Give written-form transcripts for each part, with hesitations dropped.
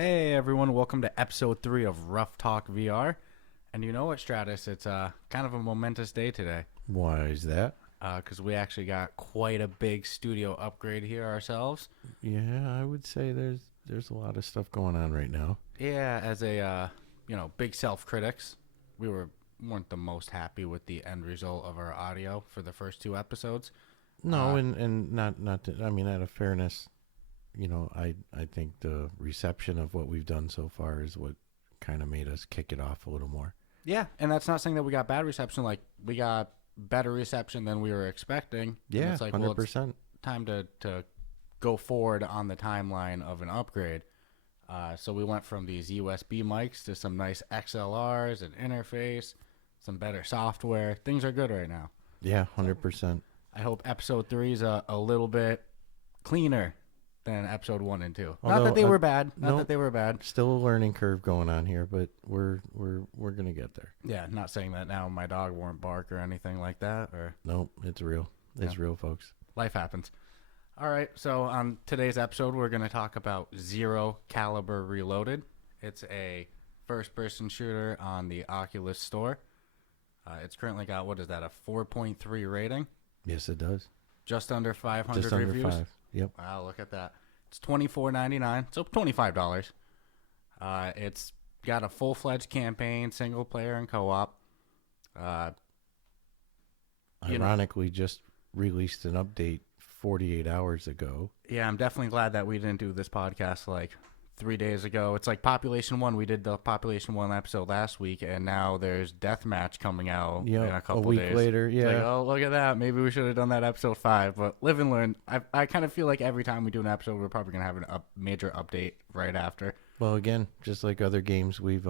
Hey everyone, welcome to episode 3 of Ruff Talk VR. And you know what, Stratus? It's kind of a momentous day today. Why is that? Because we actually got quite a big studio upgrade here ourselves. Yeah, I would say there's a lot of stuff going on right now. Yeah, as a big self-critics, we weren't the most happy with the end result of our audio for the first 2 episodes. No, and not to, I mean, out of fairness, I think the reception of what we've done so far is what kind of made us kick it off a little more. Yeah, and that's not saying that we got bad reception. Like, we got better reception than we were expecting. Yeah, it's like, 100%. Well, it's time to go forward on the timeline of an upgrade. So we went from these USB mics to some nice XLRs, an interface, some better software. Things are good right now. Yeah, 100%. I hope episode 3 is a little bit cleaner than episode 1 and 2. Although, not that they were bad. Not no, that they were bad. Still a learning curve going on here, but we're gonna get there. Yeah, not saying that now my dog won't bark or anything like that. Or Nope, it's real. It's real, folks. life happens. All right, so on today's episode, we're going to talk about Zero Caliber Reloaded. It's a first-person shooter on the Oculus Store. It's currently got, what is that, a 4.3 rating? Yes, it does. Just under 500 Just under reviews. 5. Yep. Wow, look at that. It's $24.99, so $25. It's got a full-fledged campaign, single-player and co-op. Ironically, just released an update 48 hours ago. Yeah, I'm definitely glad that we didn't do this podcast like 3 days ago. It's like Population 1. We did the Population 1 episode last week, and now there's Deathmatch coming out in a couple week days. later. Yeah. It's like, oh, look at that. Maybe we should have done that episode 5. But live and learn. I kind of feel like every time we do an episode, we're probably going to have a major update right after. Well, again, just like other games we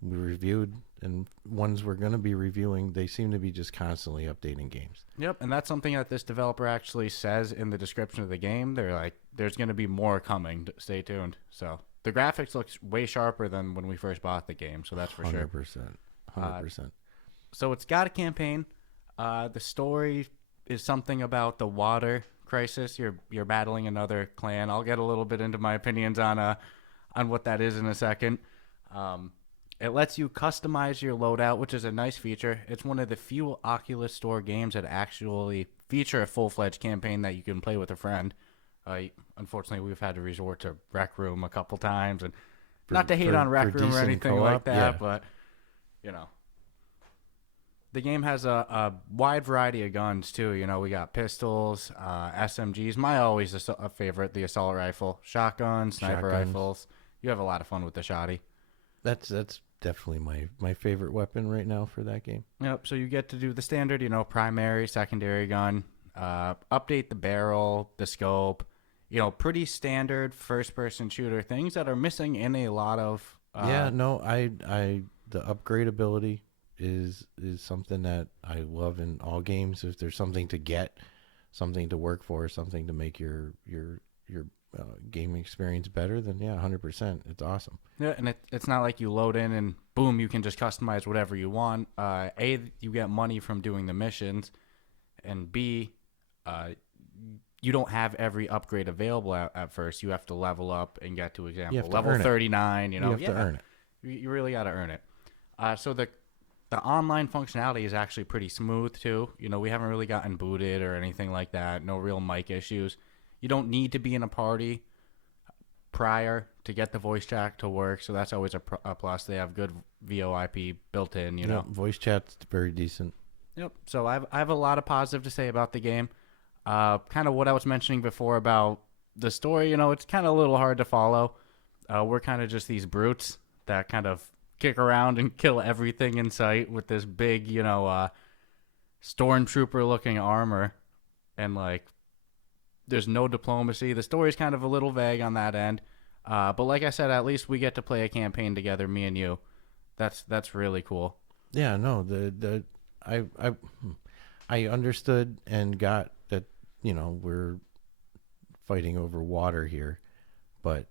reviewed and ones we're going to be reviewing, they seem to be just constantly updating games. Yep, and that's something that this developer actually says in the description of the game. They're like, there's going to be more coming. Stay tuned. So the graphics looks way sharper than when we first bought the game, so that's for 100%, sure. 100%. So it's got a campaign. The story is something about the water crisis. You're battling another clan. I'll get a little bit into my opinions on what that is in a second. It lets you customize your loadout, which is a nice feature. It's one of the few Oculus Store games that actually feature a full-fledged campaign that you can play with a friend. Unfortunately, we've had to resort to Rec Room a couple times, and not to hate on Rec Room or anything like that, but the game has a wide variety of guns too. We got pistols, SMGs. My always a favorite, the assault rifle, shotguns, sniper rifles. You have a lot of fun with the shotty. That's definitely my favorite weapon right now for that game. Yep, so you get to do the standard, primary, secondary gun, update the barrel, the scope, pretty standard first-person shooter, things that are missing in a lot of... the upgradability is something that I love in all games. If there's something to get, something to work for, something to make your gaming experience better, then 100%, it's awesome. Yeah, and it's not like you load in and boom, you can just customize whatever you want. A, you get money from doing the missions, and B, you don't have every upgrade available at first. You have to level up and get to level 39. You have to earn it. You really got to earn it. So the online functionality is actually pretty smooth too. We haven't really gotten booted or anything like that. No real mic issues. You don't need to be in a party prior to get the voice chat to work, so that's always a plus. They have good VoIP built in, Yep, voice chat's very decent. Yep. So I have a lot of positive to say about the game. Kind of what I was mentioning before about the story, it's kind of a little hard to follow. We're kind of just these brutes that kind of kick around and kill everything in sight with this big, stormtrooper-looking armor, and there's no diplomacy. The story's kind of a little vague on that end. But like I said, at least we get to play a campaign together, me and you. That's really cool. Yeah, no, I understood and got that, we're fighting over water here, but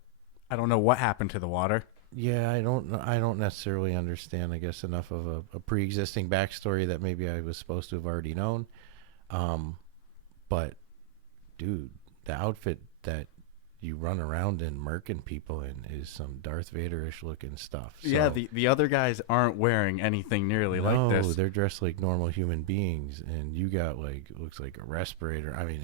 I don't know what happened to the water. Yeah, I don't necessarily understand, I guess, enough of a pre-existing backstory that maybe I was supposed to have already known. But dude, the outfit that you run around in murking people in is some Darth Vader-ish looking stuff. So, Yeah, the other guys aren't wearing anything nearly like no, this. they're dressed like normal human beings, and you got like looks like a respirator. I mean,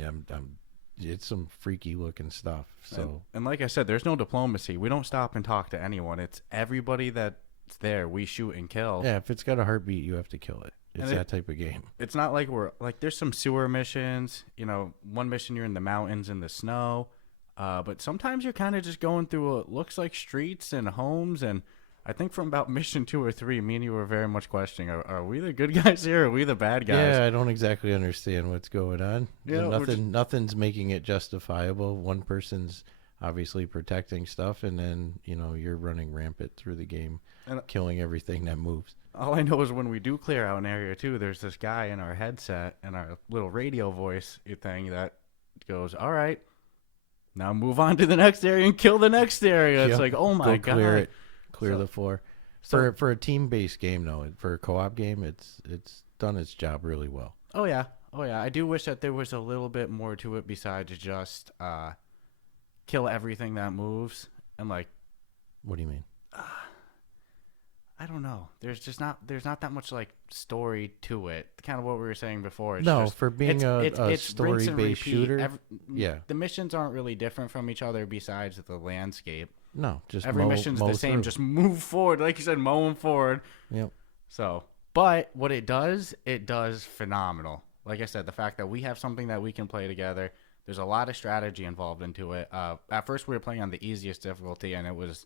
it's some freaky looking stuff. So And like I said, there's no diplomacy. We don't stop and talk to anyone. It's everybody that's there. We shoot and kill. yeah, if it's got a heartbeat, you have to kill it. It's And that type of game. it's not like we're like there's some sewer missions. One mission you're in the mountains in the snow. But sometimes you're kind of just going through what looks like streets and homes. And I think from about mission 2 or 3, me and you were very much questioning, are we the good guys here? Or are we the bad guys? Yeah, I don't exactly understand what's going on. Yeah, Nothing's making it justifiable. One person's obviously protecting stuff, and then you're running rampant through the game, And killing everything that moves. all I know is when we do clear out an area too, there's this guy in our headset and our little radio voice thing that goes, "All right, now move on to the next area and kill the next area." It's Yep. like, oh my Go god, clear the floor. So- For a team-based game, though, for a co-op game, it's done its job really well. oh yeah. I do wish that there was a little bit more to it besides just kill everything that moves and like. What do you mean? I don't know. There's not that much like story to it. Kind of what we were saying before. For being a it's rinse and story-based repeat. shooter, yeah. The missions aren't really different from each other besides the landscape. No, just Every mission's mow the same. through. Just move forward, like you said, mowing forward. Yep. So, but what it does phenomenal. Like I said, the fact that we have something that we can play together. There's a lot of strategy involved into it. At first, we were playing on the easiest difficulty, and it was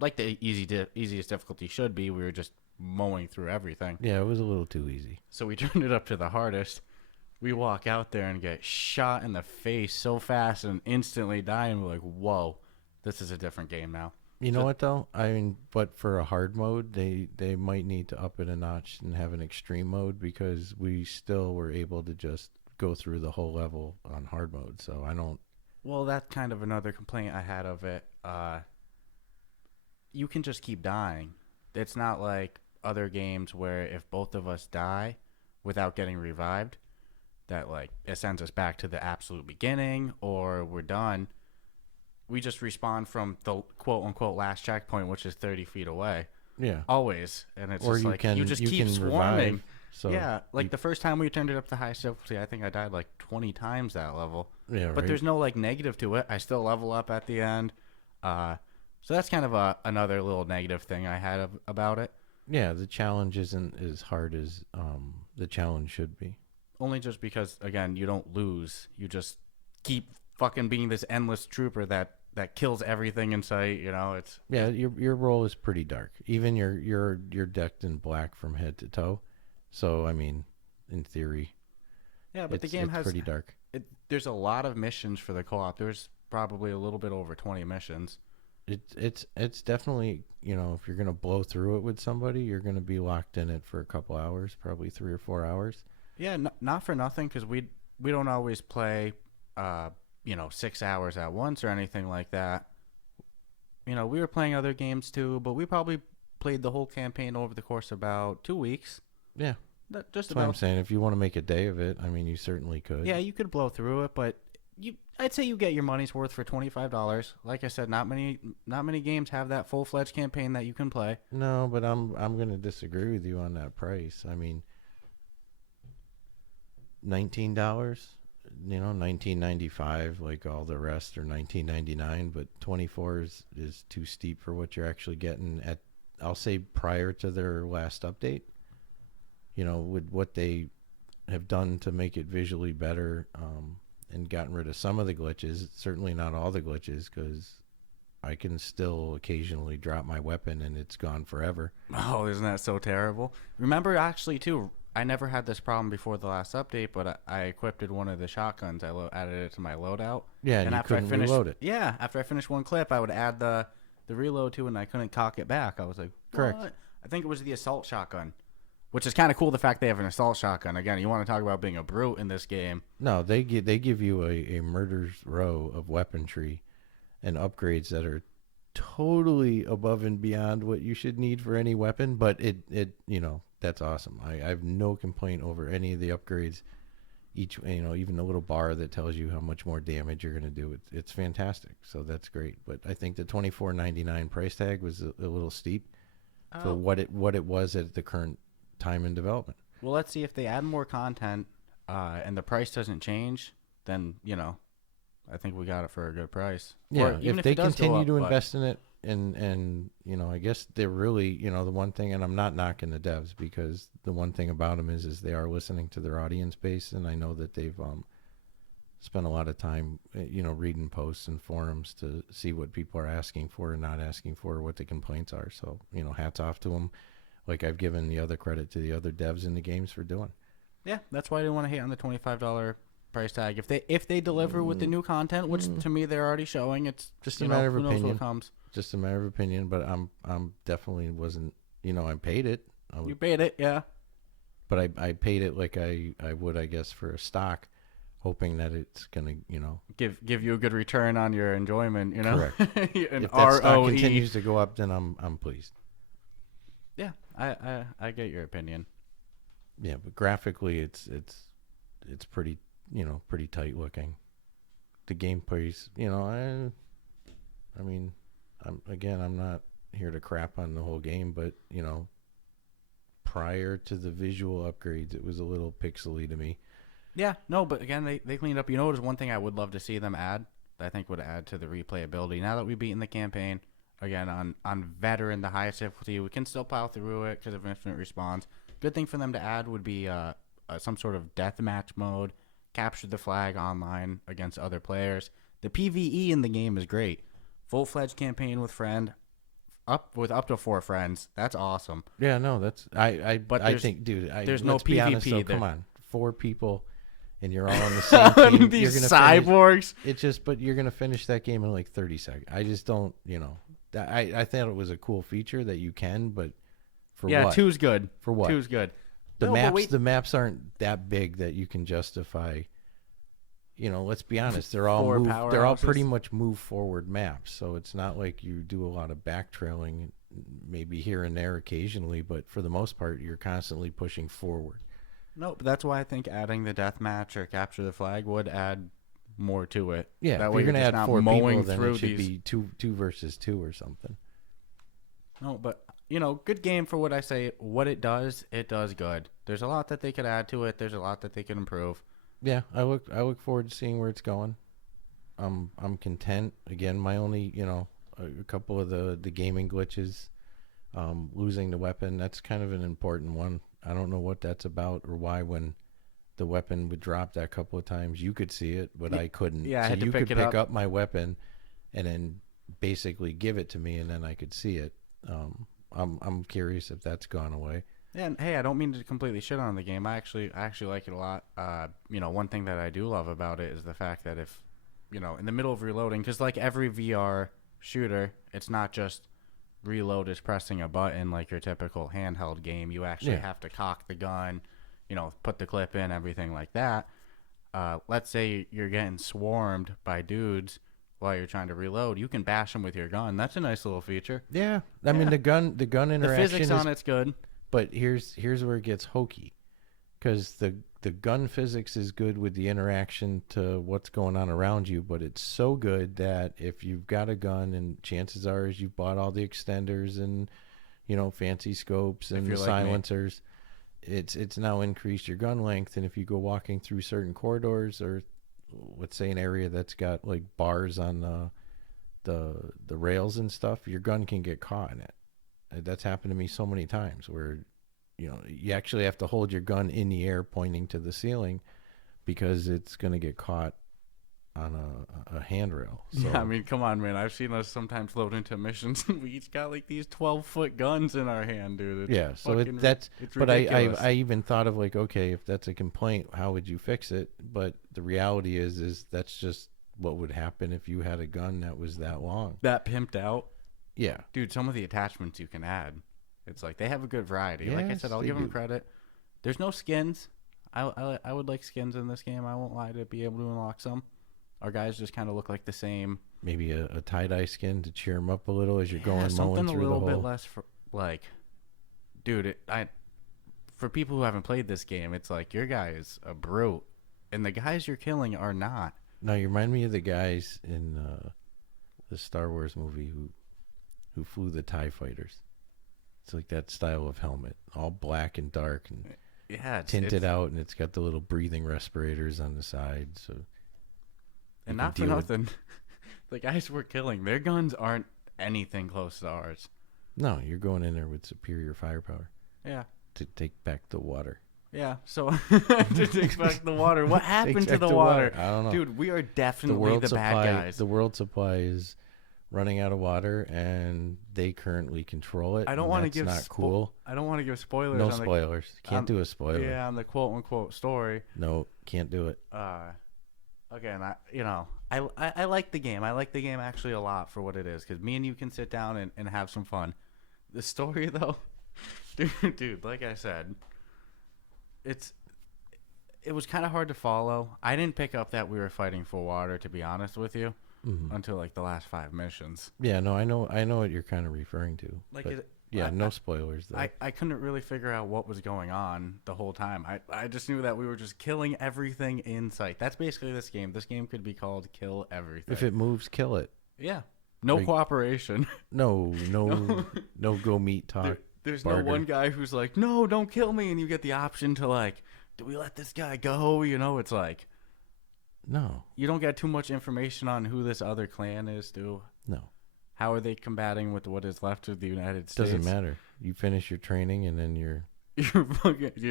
like the easiest difficulty should be. We were just mowing through everything. Yeah, it was a little too easy. So we turned it up to the hardest. We walk out there and get shot in the face so fast and instantly die, and we're like, whoa, this is a different game now. You know what, though? I mean, but for a hard mode, they might need to up it a notch and have an extreme mode, because we still were able to just go through the whole level on hard mode. So I don't... Well, that's kind of another complaint I had of it. You can just keep dying. It's not like other games where if both of us die without getting revived, that like it sends us back to the absolute beginning or we're done. We just respawn from the quote unquote last checkpoint, which is 30 feet away. Yeah. Always. And it's Or just you like can you just you keep can swarming. revive, so yeah, like the first time we turned it up to highest difficulty, I think I died like 20 times that level. yeah, right. But there's no like negative to it. I still level up at the end. So that's kind of another little negative thing I had about it. Yeah, the challenge isn't as hard as the challenge should be. Only just because, again, you don't lose. You just keep fucking being this endless trooper that kills everything in sight. It's Yeah, your role is pretty dark. Even you're decked in black from head to toe. So I mean, in theory, yeah. But the game it's has pretty dark. There's a lot of missions for the co-op. There's probably a little bit over 20 missions. It's definitely, if you're gonna blow through it with somebody, you're gonna be locked in it for a couple hours, probably 3 or 4 hours. Yeah, not for nothing, because we don't always play 6 hours at once or anything like that. We were playing other games too, but we probably played the whole campaign over the course of about 2 weeks. Yeah, Just that's what about. I'm saying. If you want to make a day of it, I mean, you certainly could. Yeah, you could blow through it, but I'd say you get your money's worth for $25. Like I said, not many games have that full-fledged campaign that you can play. No, but I'm gonna disagree with you on that price. I mean, $19, $19.95, like all the rest are $19.99, but 24 is too steep for what you're actually getting at. I'll say prior to their last update. With what they have done to make it visually better, and gotten rid of some of the glitches, certainly not all the glitches, because I can still occasionally drop my weapon and it's gone forever. Oh, isn't that so terrible? Remember, actually, too, I never had this problem before the last update, but I equipped one of the shotguns. I added it to my loadout. Yeah, and you after couldn't I finished, reload it. Yeah, after I finished one clip, I would add the reload to it, and I couldn't cock it back. I was like, Correct. What? I think it was the assault shotgun, which is kind of cool, the fact they have an assault shotgun. Again, you want to talk about being a brute in this game. No, they give you a murder's row of weaponry and upgrades that are totally above and beyond what you should need for any weapon, but it that's awesome. I have no complaint over any of the upgrades. each, even a little bar that tells you how much more damage you're going to do. It's fantastic. So that's great. But I think the $24.99 price tag was a little steep for what it was at the current time in development. Well, let's see if they add more content and the price doesn't change, then, I think we got it for a good price. Yeah, Or even if they it does continue go up, to but- invest in it, and I guess they're really, the one thing, and I'm not knocking the devs, because the one thing about them is they are listening to their audience base, and I know that they've spent a lot of time, reading posts and forums to see what people are asking for and not asking for, what the complaints are. So, hats off to them. Like I've given the other credit to the other devs in the games for doing. Yeah, that's why I didn't want to hate on the $25 price tag. If they deliver with the new content, which to me they're already showing, it's just a matter of who knows opinion. what comes. Just a matter of opinion, but I'm definitely wasn't, I paid it. You paid it, yeah. But I paid it like I would, I guess, for a stock, hoping that it's gonna, Give you a good return on your enjoyment, Correct. An if that stock ROE. continues to go up, then I'm pleased. Yeah, I get your opinion. Yeah, but graphically, it's pretty, pretty tight looking. The gameplay's, I mean, I'm not here to crap on the whole game, but prior to the visual upgrades, it was a little pixely to me. Yeah, no, but again, they cleaned up. There's one thing I would love to see them add that I think would add to the replayability. Now that we've beaten the campaign, again, on veteran, the highest difficulty, we can still plow through it because of infinite respawns. Good thing for them to add would be some sort of deathmatch mode, capture the flag online against other players. The PvE in the game is great. Full-fledged campaign with up to 4 friends. That's awesome. Yeah, no, that's But I think, dude, there's no let's be honest, PvP though, there. come on, 4 people, and you're all on the same team. These You're gonna cyborgs. but you're gonna finish that game in like 30 seconds. I just don't, I thought it was a cool feature that you can, but for Yeah, what? 2's good. For what? 2's good. The No, but maps, wait. the maps aren't that big that you can justify. Let's be honest, they're all 4 they're all powerhouses. pretty much move forward maps, so it's not like you do a lot of backtrailing, maybe here and there occasionally, but for the most part, you're constantly pushing forward. No, but that's why I think adding the deathmatch or capture the flag would add more to it. Yeah, that if way you're gonna just add not 4 mowing people, then through it should these. be two versus 2 or something. No, but good game for what I say. What it does good. There's a lot that they could add to it. There's a lot that they could improve. Yeah, I look forward to seeing where it's going. I'm content. Again, my only, a couple of the gaming glitches, losing the weapon, that's kind of an important one. I don't know what that's about or why when the weapon would drop that couple of times, you could see it, but I couldn't. Yeah, I so had to you pick could it pick up. up my weapon and then basically give it to me, and then I could see it. I'm curious if that's gone away. Yeah, and hey, I don't mean to completely shit on the game. I actually like it a lot. One thing that I do love about it is the fact that if, in the middle of reloading, because like every VR shooter, it's not just reload is pressing a button like your typical handheld game. You actually have to cock the gun, put the clip in, everything like that. Let's say you're getting swarmed by dudes while you're trying to reload. You can bash them with your gun. That's a nice little feature. Yeah, I mean the gun The interaction physics is on it's good. But here's where it gets hokey, because the gun physics is good with the interaction to what's going on around you, but it's so good that if you've got a gun, and chances are is you've bought all the extenders and fancy scopes and the silencers, it's now increased your gun length, and if you go walking through certain corridors, or let's say an area that's got like bars on the rails and stuff, your gun can get caught in it. That's happened to me so many times where, you actually have to hold your gun in the air pointing to the ceiling because it's going to get caught on a handrail. So, Yeah, I mean, come on, man. I've seen us sometimes load into missions and we each got like these 12-foot guns in our hand, dude. It's so fucking that's, it's but ridiculous. I even thought of like, okay, if that's a complaint, how would you fix it? But the reality is that's just what would happen if you had a gun that was that long. That pimped out. Yeah. Dude, some of the attachments you can add, it's like they have a good variety. Like I Yes, said, I'll they give them do. credit. There's no skins. I would like skins in this game. I won't lie, to be able to unlock some. Our guys just kind of look like the same. Maybe a tie-dye skin to cheer them up a little as you're going something mowing a through little the bit hole. less like, dude. For people who haven't played this game, it's like your guy is a brute. and the guys you're killing are not. No, you remind me of the guys in the Star Wars movie who flew the TIE fighters. It's like that style of helmet, all black and dark and Yeah, tinted out, and it's got the little breathing respirators on the side. So, and not for nothing, the guys we're killing, their guns aren't anything close to ours. No, you're going in there with superior firepower. Yeah. To take back the water. Yeah, so to take back the water. What happened to the water? I don't know. Dude, we are definitely the bad guys. The world supply is running out of water, and they currently control it. I don't want to give not cool. I don't want to give spoilers. No spoilers. Can't do a spoiler. Yeah, on the quote unquote story. No, can't do it. Again, I like the game. I like the game actually a lot for what it is, because me and you can sit down and have some fun. The story though, dude, like I said, it was kind of hard to follow. I didn't pick up that we were fighting for water, to be honest with you, until like the last 5 missions. Yeah, no, I know what you're kind of referring to. Like, no spoilers though. I couldn't really figure out what was going on the whole time. I just knew that we were just killing everything in sight. That's basically this game. This game could be called Kill Everything. If it moves, kill it. Yeah. No cooperation. No go meet talk. There's barter. no one guy who's like, no, don't kill me, and you get the option to like, do we let this guy go? You know, it's like, no. You don't get too much information on who this other clan is, do? No. How are they combating with what is left of the United States? Doesn't matter. You finish your training and then you're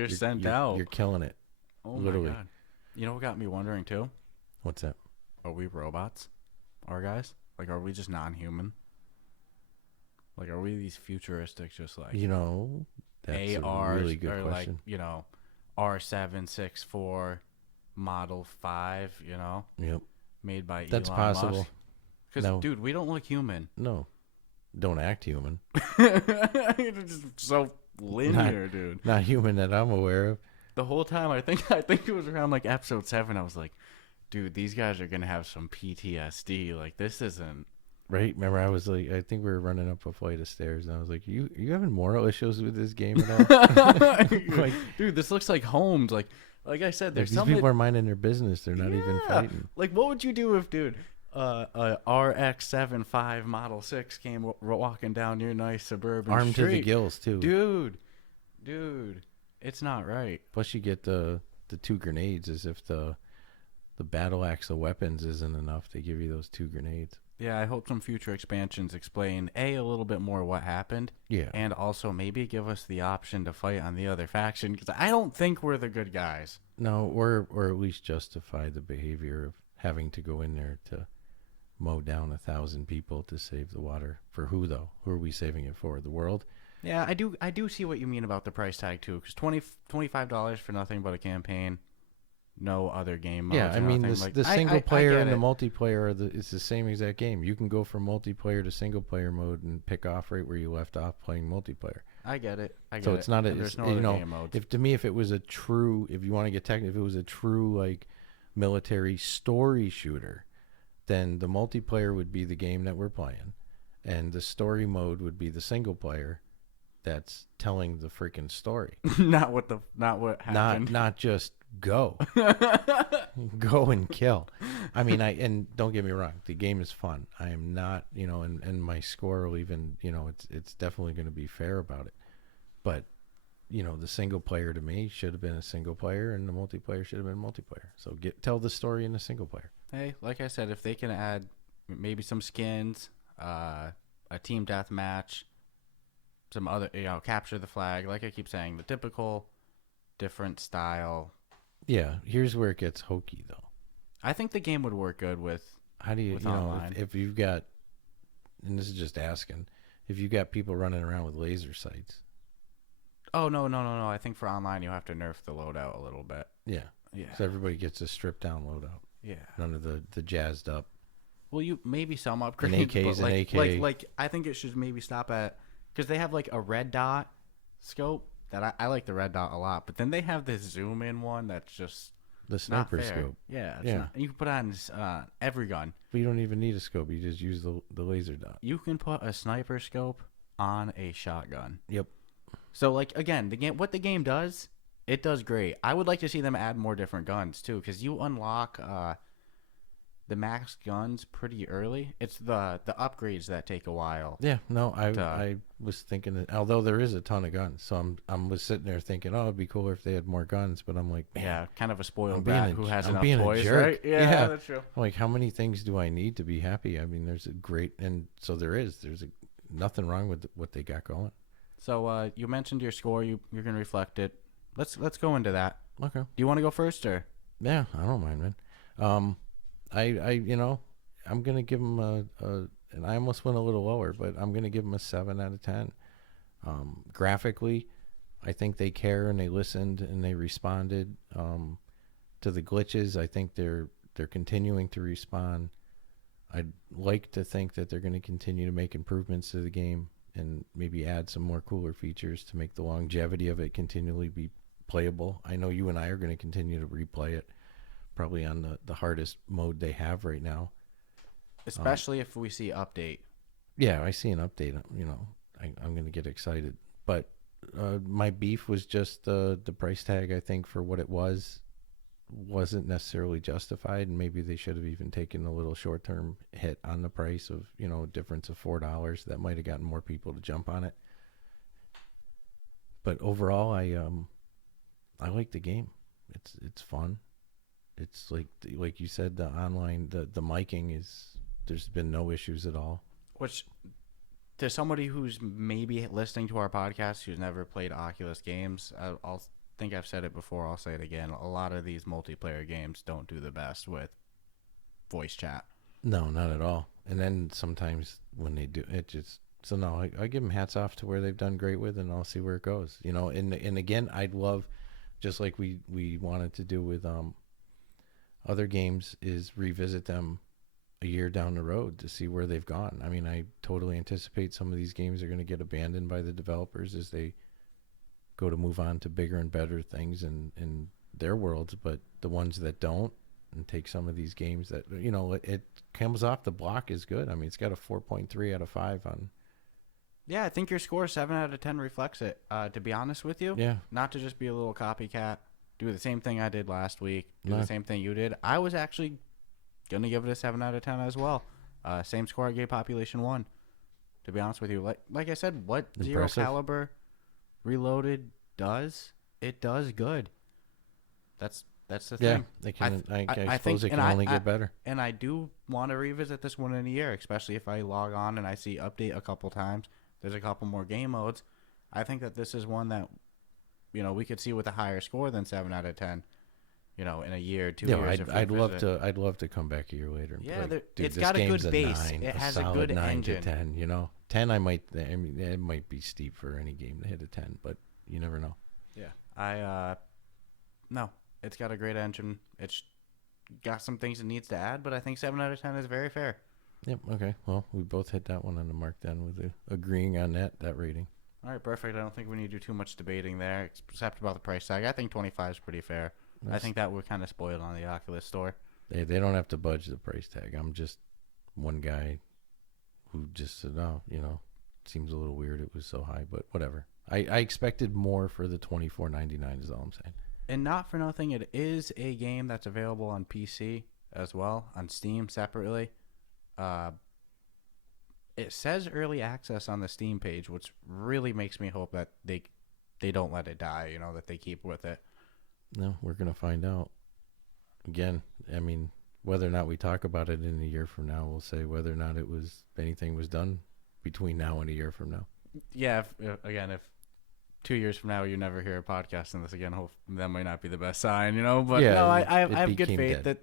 sent out. You're killing it. Oh literally. My God. You know what got me wondering too? What's that? Are we robots? Our guys? Like, are we just non-human? Like, are we these futuristic, just like, that's ARs, a really good or question. like, R764 Model 5, Yep. made by That's Elon possible. Musk. Because, dude, we don't look human. No. Don't act human. It's just so linear, dude. Not human that I'm aware of. The whole time, I think it was around like episode 7. I was like, dude, these guys are gonna have some PTSD. Like, this isn't right. Remember, I was like, I think we were running up a flight of stairs, and I was like, "You having moral issues with this game at all?" Like, dude, this looks like Homes. Like I said, there's these people are minding their business. They're not even fighting. Like, what would you do if, dude, a RX-75 Model 6 came walking down your nice suburban armed street? to the gills too, dude, it's not right. Plus, you get the 2 grenades, as if the battle axe of weapons isn't enough. They give you those 2 grenades. Yeah, I hope some future expansions explain a little bit more what happened. Yeah, and also maybe give us the option to fight on the other faction, because I don't think we're the good guys. No, or at least justify the behavior of having to go in there to mow down 1,000 people to save the water. For who though? Who are we saving it for? The world? Yeah, I do see what you mean about the price tag too, because $25 for nothing but a campaign. No other game modes. Yeah, I mean, the single player and the multiplayer it's the same exact game. You can go from multiplayer to single player mode and pick off right where you left off playing multiplayer. I get it. So it's not there's no other game modes. If it was a true, if you want to get technical, if it was a true like military story shooter, then the multiplayer would be the game that we're playing, and the story mode would be the single player that's telling the freaking story. not what happened. Not just go and kill. I mean, and don't get me wrong, the game is fun. I am not, and my score will even, it's definitely going to be fair about it. But, the single player to me should have been a single player, and the multiplayer should have been multiplayer. So tell the story in the single player. Hey, like I said, if they can add maybe some skins, a team deathmatch, some other, capture the flag, like I keep saying, the typical different style. Yeah, here's where it gets hokey though. I think the game would work good with. How do you, online. If you've got, and this is just asking, if you've got people running around with laser sights. Oh no! I think for online you have to nerf the loadout a little bit. Yeah. So everybody gets a stripped down loadout. Yeah. None of the jazzed up. Well, you maybe some upgrades. An AK is an AK. Like I think it should maybe stop at, because they have like a red dot scope that I like the red dot a lot, but then they have this zoom in one that's just the sniper not fair. scope. Yeah, not, you can put on every gun. But you don't even need a scope. You just use the laser dot. You can put a sniper scope on a shotgun. Yep. So like again, what the game does It does great. I would like to see them add more different guns too, because you unlock the max guns pretty early. It's the upgrades that take a while. Yeah, no, to- I was thinking that, although there is a ton of guns, so I'm was sitting there thinking, oh, it'd be cooler if they had more guns, but I'm like, man, Yeah, kind of a spoiled I'm being brat a- who has I'm enough being a toys, jerk. right? Yeah. That's true. I'm like, how many things do I need to be happy? I mean, there's a great, and so there's nothing wrong with what they got going. So you mentioned your score. You're gonna reflect it. Let's go into that. Okay. Do you want to go first or? Yeah, I don't mind, man. I'm gonna give them and I almost went a little lower, but I'm gonna give them a 7 out of 10. Graphically, I think they care and they listened and they responded to the glitches. I think they're continuing to respond. I'd like to think that they're going to continue to make improvements to the game and maybe add some more cooler features to make the longevity of it continually be playable. I know you and I are going to continue to replay it, probably on the hardest mode they have right now. Especially if we see update. Yeah, I see an update. I'm going to get excited. But my beef was just the price tag. I think for what it wasn't necessarily justified, and maybe they should have even taken a little short-term hit on the price of a difference of $4 that might have gotten more people to jump on it. But overall, I like the game. It's fun. It's like you said, the online the miking is, there's been no issues at all. Which, to somebody who's maybe listening to our podcast who's never played Oculus games, I'll think I've said it before, I'll say it again. A lot of these multiplayer games don't do the best with voice chat. No, not at all. And then sometimes when they do, it just, so no, I give them hats off to where they've done great with, and I'll see where it goes. And again, I'd love, just like we wanted to do with other games, is revisit them a year down the road to see where they've gone. I mean, I totally anticipate some of these games are going to get abandoned by the developers as they go to move on to bigger and better things in their worlds, but the ones that don't, and take some of these games that it comes off the block is good. I mean, it's got a 4.3 out of 5 on. Yeah, I think your score 7 out of 10 reflects it. To be honest with you, Yeah, not to just be a little copycat, do the same thing I did last week, do No. the same thing you did. I was actually gonna give it a 7 out of 10 as well. Same score I gave Population 1. To be honest with you, like I said, what Zero Impressive. Caliber Reloaded does, it does good. That's the yeah. thing. They can. I I suppose think- it can and only get better. And I do want to revisit this one in a year, especially if I log on and I see update a couple times. There's a couple more game modes. I think that this is one that, we could see with a higher score than 7 out of 10. In a year, 2 Yeah, years. if we I'd love visit. to. I'd love to come back a year later. And Yeah, be like, dude, it's this got a game's good base. 9, It has a solid good 9 engine. to 10. 10, I mean, it might be steep for any game to hit a 10, but you never know. Yeah, no, it's got a great engine. It's got some things it needs to add, but I think 7 out of 10 is very fair. Yep. Okay. Well, we both hit that one on the mark then, with agreeing on that rating. All right, perfect. I don't think we need to do too much debating there, except about the price tag. I think 25 is pretty fair. I think that we're kind of spoiled on the Oculus Store. They don't have to budge the price tag. I'm just one guy who just said, oh, seems a little weird. It was so high, but whatever. I expected more for the $24.99 is all I'm saying. And not for nothing, it is a game that's available on PC as well, on Steam separately. It says early access on the Steam page, which really makes me hope that they don't let it die, that they keep with it. No, we're going to find out. Again, I mean, whether or not we talk about it in a year from now, we'll say whether or not anything was done between now and a year from now. Yeah, if 2 years from now you never hear a podcast on this again, that might not be the best sign, But Yeah, no, I it have good became faith dead. that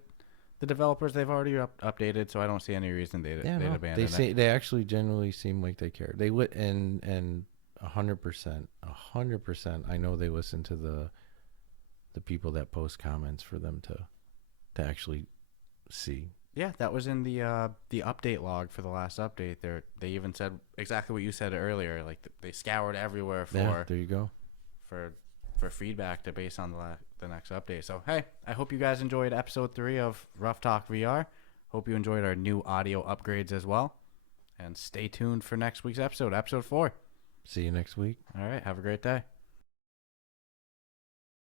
the developers, they've already updated, so I don't see any reason they'd abandon it. They actually generally seem like they care. They would, and 100%. I know they listen to the people that post comments for them to actually see. Yeah, that was in the update log for the last update. They even said exactly what you said earlier. Like they scoured everywhere Yeah, there you go. for feedback to base on the next update. So hey, I hope you guys enjoyed episode 3 of Ruff Talk VR. Hope you enjoyed our new audio upgrades as well. And stay tuned for next week's episode 4. See you next week. All right, have a great day.